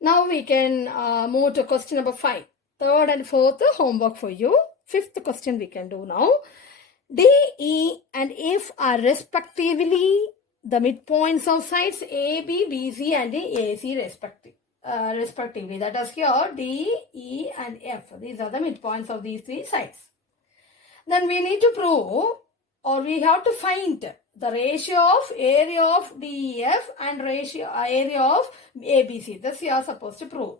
Now we can move to question number 5. Third and fourth homework for you. Fifth question we can do now. D, E, and F are respectively the midpoints of sides A, B, B, C, and AC respectively. That is here D, E, and F. These are the midpoints of these three sides. Then we need to prove, or we have to find the ratio of area of DEF and area of ABC. This you are supposed to prove.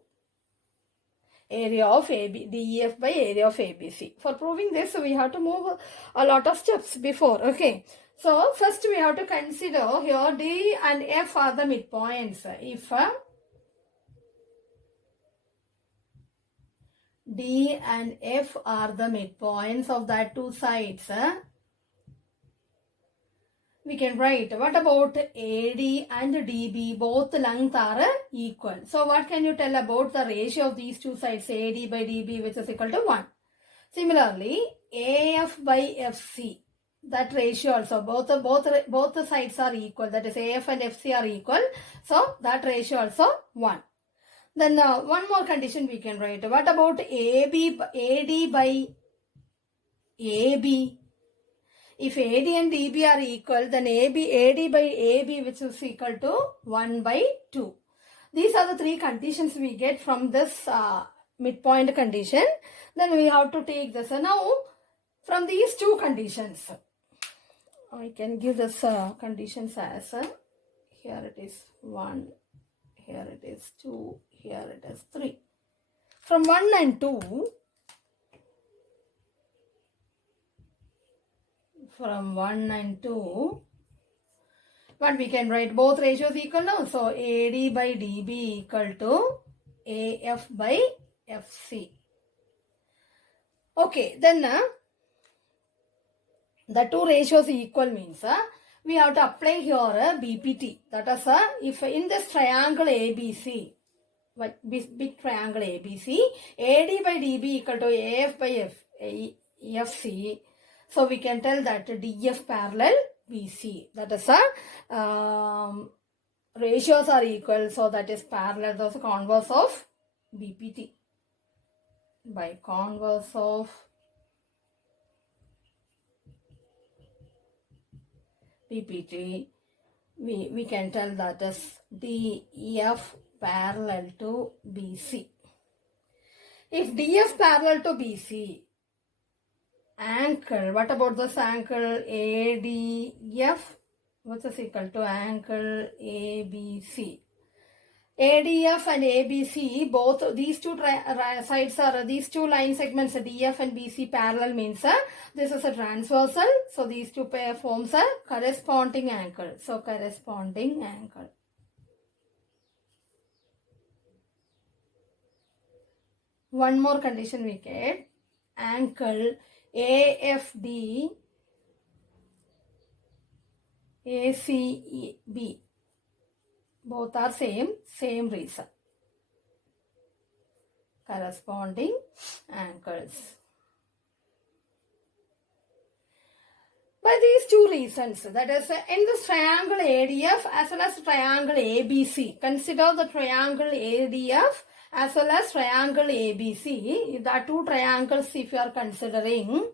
Area of DEF by area of ABC. For proving this, we have to move a lot of steps before. Okay. So, first we have to consider here D and F are the midpoints. If D and F are the midpoints of that two sides, we can write, what about AD and DB? Both length are equal. So what can you tell about the ratio of these two sides, AD by DB, which is equal to 1? Similarly, AF by FC, that ratio also, both the sides are equal. That is, AF and FC are equal. So that ratio also 1. Then one more condition we can write. What about AD by AB? If AD and DB are equal, then AD by AB, which is equal to 1 by 2. These are the three conditions we get from this midpoint condition. Then we have to take this. Now, from these two conditions, I can give this conditions as here it is 1, here it is 2, here it is 3. From 1 and 2, from 1 and 2, what we can write, both ratios equal now. So AD by DB equal to AF by FC. Okay, then the two ratios equal means we have to apply here BPT. That is, if in this triangle ABC, big triangle ABC, AD by DB equal to AF by FC. So we can tell that DF parallel BC. That is, ratios are equal. So that is parallel. Those are converse of BPT. By converse of BPT, we can tell that is DF parallel to BC. If DF parallel to BC, angle, what about this angle ADF, which is equal to angle ABC. ADF and ABC, both these two sides are, these two line segments, DF and BC parallel means this is a transversal. So these two pair forms a corresponding angle. So corresponding angle. One more condition we get, angle AFD ACB, both are same reason, corresponding angles. By these two reasons, that is, in this triangle ADF as well as triangle ABC, consider the triangle ADF as well as triangle ABC. The two triangles, if you are considering,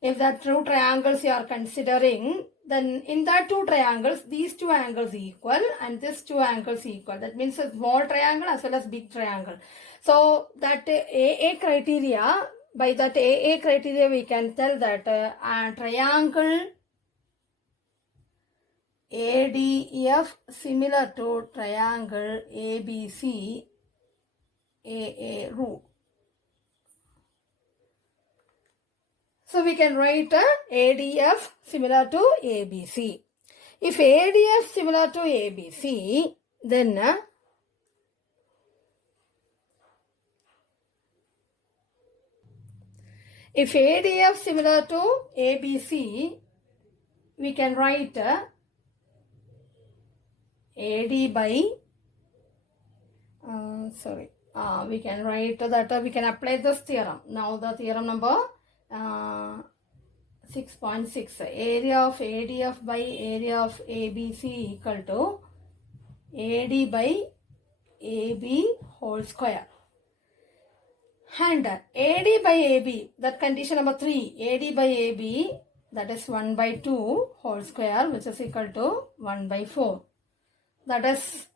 if that two triangles you are considering, then in that two triangles, these two angles equal and this two angles equal. That means a small triangle as well as big triangle. So that AA criteria, by that AA criteria we can tell that a triangle ADF similar to triangle ABC AA rule. So we can write ADF similar to ABC. If ADF similar to ABC, then if ADF similar to ABC, we can write AD by, we can write that we can apply this theorem. Now the theorem number 6.6. Area of ADF by area of ABC equal to AD by AB whole square. And AD by AB, that condition number 3, AD by AB, that is 1 by 2 whole square, which is equal to 1 by 4. That is,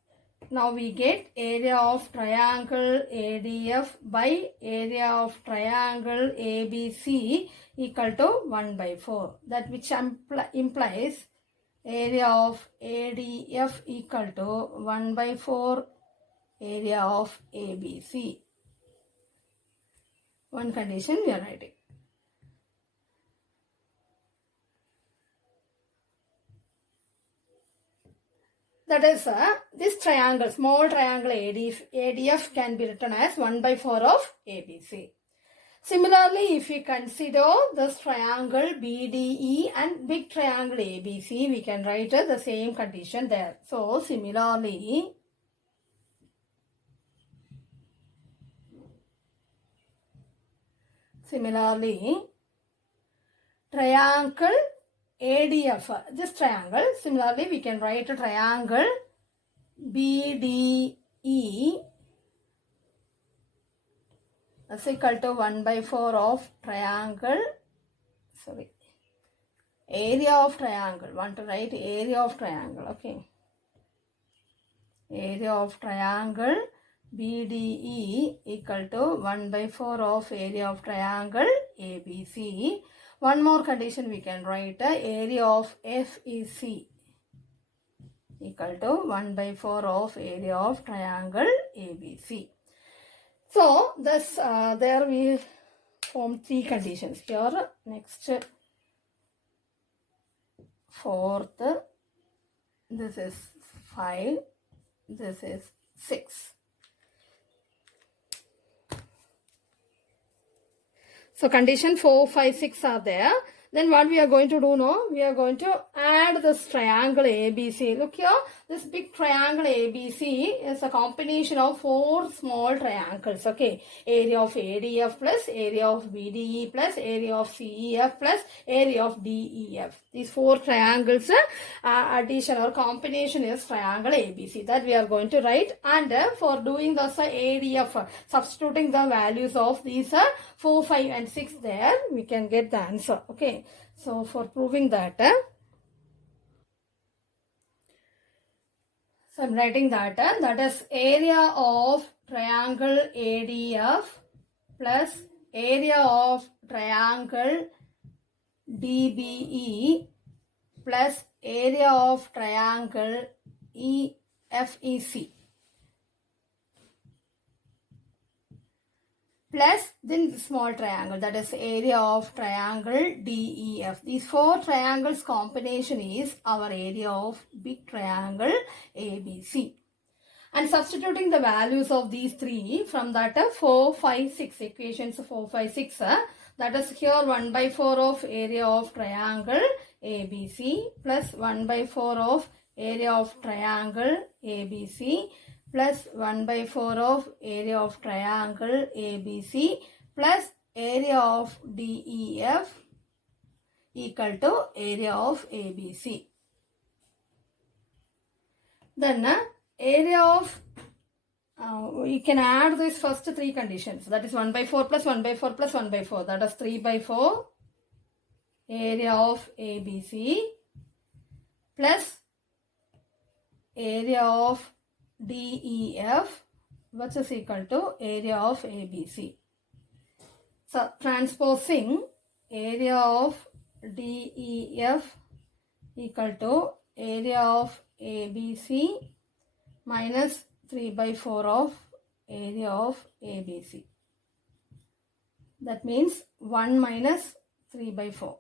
now we get area of triangle ADF by area of triangle ABC equal to 1 by 4. That which implies area of ADF equal to 1 by 4 area of ABC. One condition we are writing. That is, this triangle, small triangle ADF can be written as 1 by 4 of ABC. Similarly, if we consider this triangle BDE and big triangle ABC, we can write the same condition there. So, similarly, triangle ADF, this triangle, similarly we can write a triangle BDE is equal to 1 by 4 of triangle, area of triangle, want to write area of triangle, okay. Area of triangle BDE equal to 1 by 4 of area of triangle ABC. One more condition we can write, area of FEC equal to 1 by 4 of area of triangle ABC. So, thus there we form 3 conditions here. Next, fourth, this is 5, this is 6. So, condition 4, 5, 6 are there. Then what we are going to do now? We are going to add this triangle ABC. Look here, this big triangle ABC is a combination of 4 small triangles. Okay, area of ADF plus area of BDE plus area of CEF plus area of DEF. These 4 triangles addition or combination is triangle ABC. That we are going to write. And for doing this ADF, substituting the values of these 4, 5 and 6 there, we can get the answer. Okay. So, for proving that, so I am writing that, that is area of triangle ADF plus area of triangle DBE plus area of triangle EFEC. Plus then the small triangle, that is area of triangle DEF. These 4 triangles combination is our area of big triangle ABC. And substituting the values of these 3 from that 4, 5, 6 equations 4, 5, 6, that is here 1 by 4 of area of triangle ABC plus 1 by 4 of area of triangle ABC plus 1 by 4 of area of triangle ABC plus area of DEF equal to area of ABC. Then area of, we can add this first 3 conditions. That is 1 by 4 plus 1 by 4 plus 1 by 4. That is 3 by 4 area of ABC plus area of DEF, which is equal to area of ABC. So, transposing area of DEF equal to area of ABC minus 3 by 4 of area of ABC. That means 1 minus 3 by 4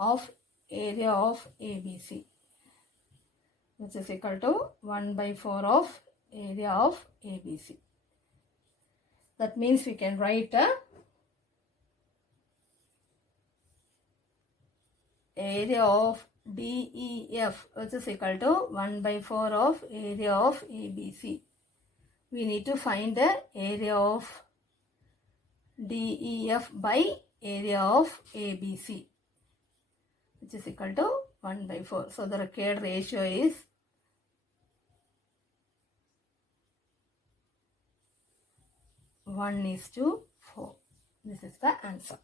of area of ABC, which is equal to 1 by 4 of area of ABC. That means we can write area of DEF, which is equal to 1 by 4 of area of ABC. We need to find the area of DEF by area of ABC, which is equal to 1 by 4. So, the required ratio is 1:4. This is the answer.